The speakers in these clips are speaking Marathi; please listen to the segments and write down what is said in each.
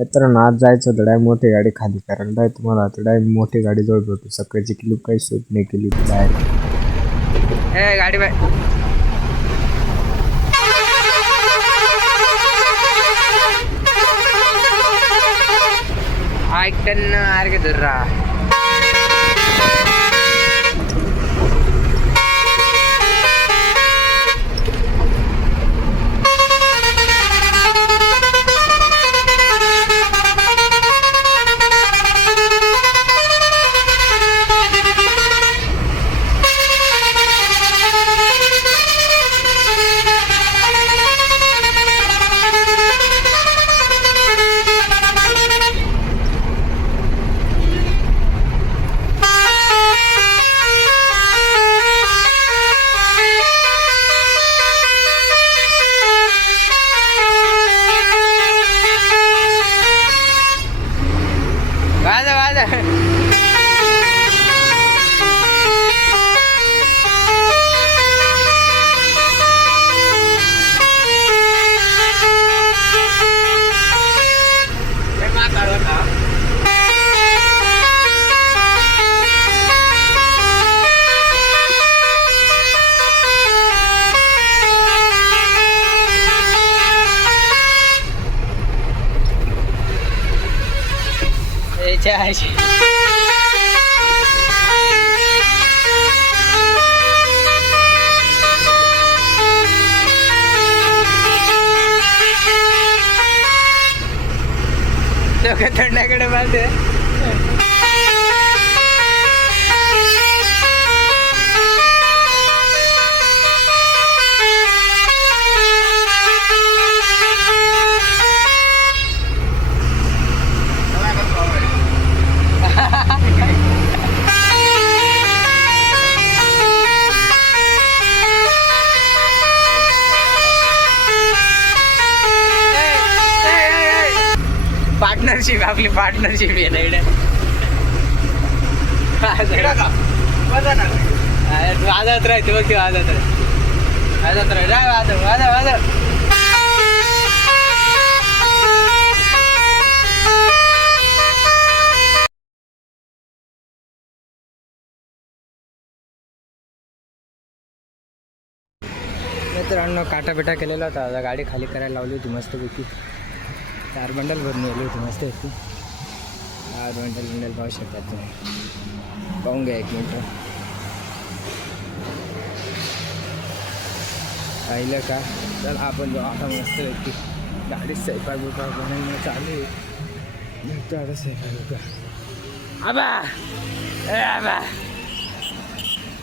मित्रांनो आज जायचं होतं डायरेक्ट मोठी गाडी खाली कारण डाय तुम्हाला आता डायरेक्ट मोठी गाडी जवळ भेटू सकाळची क्लिप काही शूट नाही केली होती डायरेक्ट गाडी बाय ऐकन आर्गे दुर्रा थंडाकडे बांधते पार्टनरशिप आपली पार्टनरशिप आहे ना इकडे वाजत राहते बघ वाजत राह राय वाजव मित्रांनो काटापिटा केलेला होता आता गाडी खाली करायला लावली होती मस्तपैकी 4 बंडल भरून गेली होती मस्त होती 4 बंडल पाहू शकतात तुम्ही पाहून घ्या 1 मिनटं पाहिलं का चल आपण जाऊ आता मस्त होती गाडीत स्वयंपाक बिपाक बनवणं चालू आहे आता स्वयंपाक आबा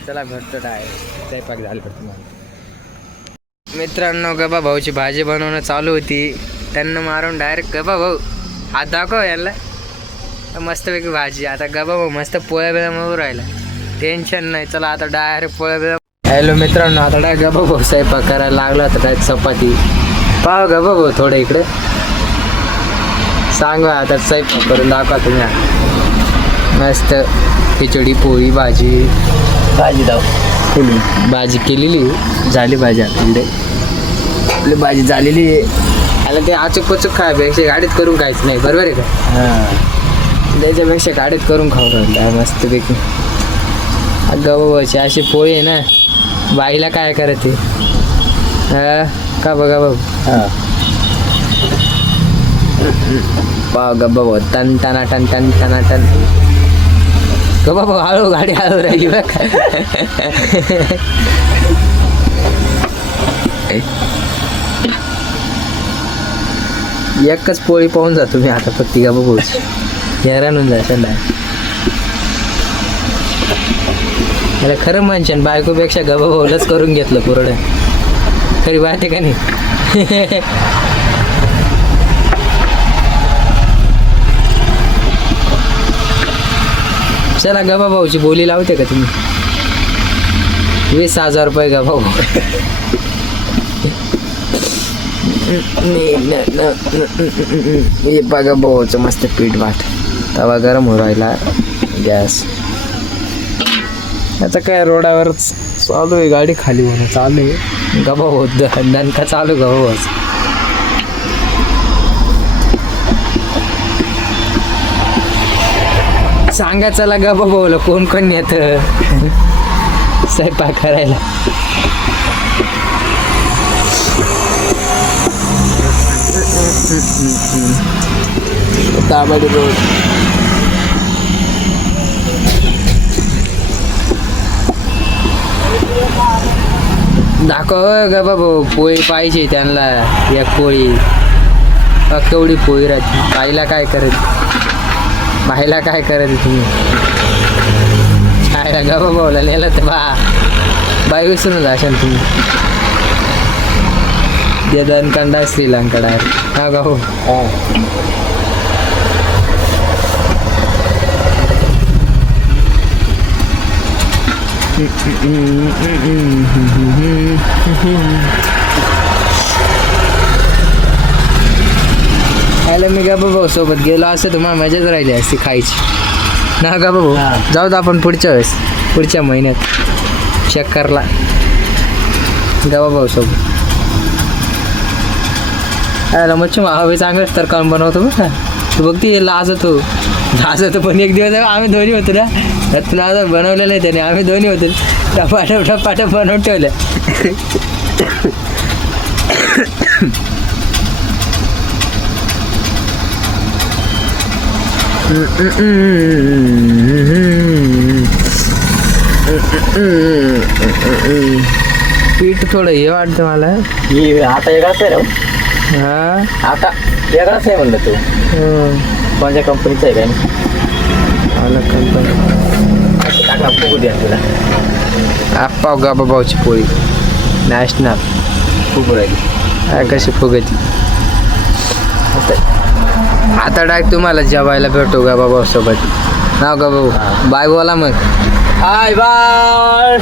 चला भेटतो काय स्वयंपाक झालं तुम्हाला मित्रांनो गबा भाऊची भाजी बनवणं चालू होती त्यांना मारून डायरेक्ट गबा भाऊ हात दाखव याला मस्तपैकी भाजी आता गबा भाऊ मस्त पोळ्या बिळ्या मग राहिला टेन्शन नाही चला आता डायरेक्ट पोळ्या बिळ्या हॅलो मित्रांनो आता डायरेक्ट गबा भाऊ स्वयंपाक करायला लागला होता डायरेक्ट चपाती पाहा गबा भाऊ थोडं इकडे सांगा आता स्वयंपाक करून दाखवा तुम्ही मस्त खिचडी पोळी भाजी दाव केली भाजी केलेली झाली भाजी आपली भाजी झालेली याला ते अचूक पचूक खायपेक्षा गाडीत करून खायचं नाही बरोबर आहे का त्याच्यापेक्षा गाडीत करून खाऊ घालला मस्तपैकी गबाची अशी पोळी आहे ना बाईला काय करते का बघा भाऊ पाव गब्बा भाऊ टन टना टन टन टना टन गबा भाऊ हळू गाडी हळू राहिली बघ एकच पोळी पाहून जा तुम्ही आता फक्त गबा भाऊची हैराण होऊन जायचं ना मला खरं म्हणशन बायकोपेक्षा गबा भाऊलाच करून घेतलं पुरडं खरी बात आहे का नाही चला गबा भाऊची बोली लावते का तुम्ही 20,000 रुपये गबा भाऊ हे बघा भाऊचं मस्त पीठ भात तवा गरम हो राहिला गॅस आता काय रोडावरच चालू आहे गाडी खाली होणं चालू आहे गबा होत दणका चालू गबा सांगा चला ग बाबा कोण कोण येत स्वयंपाक करायला. ताबडी रोड दाखव ग बाबा पोळी पाहिजे त्यांना. एक पोळी केवढी पोळी राहते. बाईला काय करत तुम्ही खायला ग बाबा नेलं तर बाई विसरून जाशाल तुम्ही. ते दनकंडा श्रीलंका डायरेक्ट हा गाऊ. हॅलो मी गा भाऊ सोबत गेलो असं तुम्हाला मजाच राहिली असती खायची ना गा भाऊ. जाऊ दे आपण पुढच्या महिन्यात चक्करला गा भाऊ सोबत. हॅलो मच्छी हवे चांगलंच तर काम बनवतो बघ. तू बघती लाजतो पण एक दिवस आम्ही दोन्ही होतो ना. तुला बनवलेलं आहे त्याने. आम्ही दोन्ही होतो टपाट बनवून ठेवलं. पीठ थोडं हे वाटतं मला. आता वेगळाच आहे रे. हा आता वेगळाच आहे म्हणलं तू. कोणत्या कंपनीचं आहे काय टाका फुगू द्या तुला. आप्पा गाबाभाऊची पोळी नॅशनल फुगू राहिली कशी फुगायची. आता डायरेक्ट तुम्हाला जेवायला भेटू गाबाभाऊ सोबत ना गा भाऊ. बाय बोला मग. Hi bye.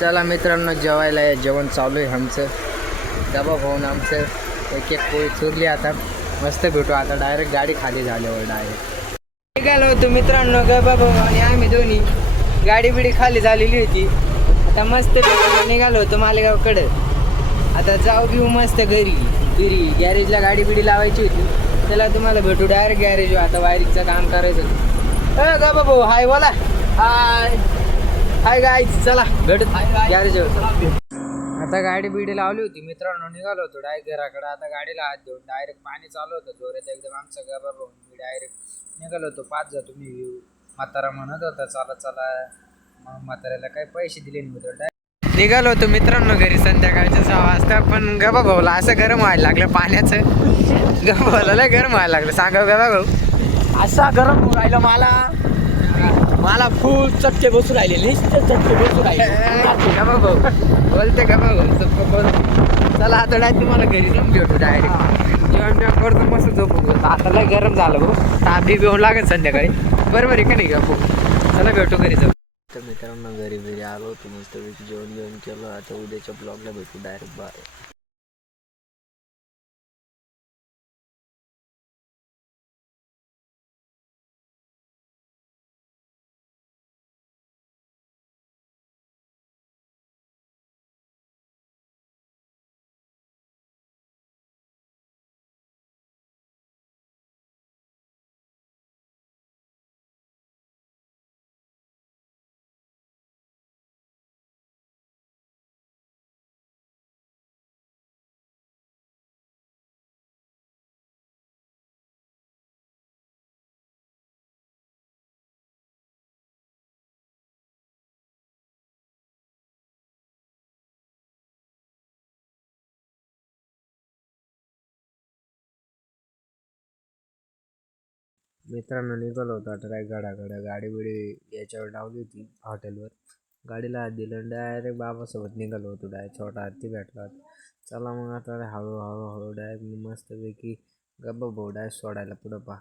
चला मित्रांनो जेवायला जेवण चालू आहे आमचं. गबा भाऊन आमचं एक पोळी चुरली. आता मस्त भेटू. आता डायरेक्ट गाडी खाली झाल्यावर डायरेक्ट निघालो होतो मित्रांनो. गबा भाऊ आणि आम्ही दोन्ही गाडी बिडी खाली झालेली होती. आता मस्त निघालो होतो मालेगावकडं. आता जाऊ घेऊ मस्त घरी गॅरेजला गाडी बिडी लावायची होती. त्याला तुम्हाला भेटू डायरेक्ट गॅरेज. आता वायरिंगचं काम करायचं. गबा भाऊ हाय बोला. हाय गाईज चला भेटू गॅरेजवर. आता गाडी बिडी लावली होती मित्रांनो. निघालो होतो डायरेक्ट घराकडे. आता गाडीला हात देऊन डायरेक्ट पाणी चालू होतं जोरात एकदम. आमचं गबा भाऊ मी डायरेक्ट निघालो होतो. 5 जा तुम्ही म्हातारा म्हणत होता चला. मग म्हाताऱ्याला काही पैसे दिले नव्हते. निघालो होतो मित्रांनो घरी संध्याकाळच्या 6 वाजता. पण गबा भाऊला असं गरम व्हायला लागलं पाण्याचं. गबा भाऊला लय गरम व्हायला लागलं. सांगा गबा भाऊ. असा गरम राहिलं मला फुल चटके बसू राहिले. चटके बसू राहिले गबा भाऊ बोलते गबा भाऊ. चला आता डायरेक्ट तुम्हाला घरी जाऊन भेटू डायरेक्ट. जेवण करतो मस्त झोपू. आता लय गरम झालं भाऊ. तापी बिवून लागेल संध्याकाळी. बरोबर आहे का नाही गबा भाऊ. चला भेटू घरी जाऊ. तर मित्रांनो घरी आलो होतो मस्त जेवण केलं. आता उद्याच्या ब्लॉगला भेटू डायरेक्ट. बाय. मित्रांनो निघालो होतो आता गडाकडं. गाडी बिडी याच्यावर लावली होती हॉटेलवर. गाडीला हात दिलं डायरेक्ट बाबासोबत निघालो होतो. डायरेक्ट छोटा हत्ती भेटला होता. चला मग आता हळूहळू डायरेक्ट मस्तपैकी गब्बा भाऊ डायरेक्ट सोडायला पुढं पहा.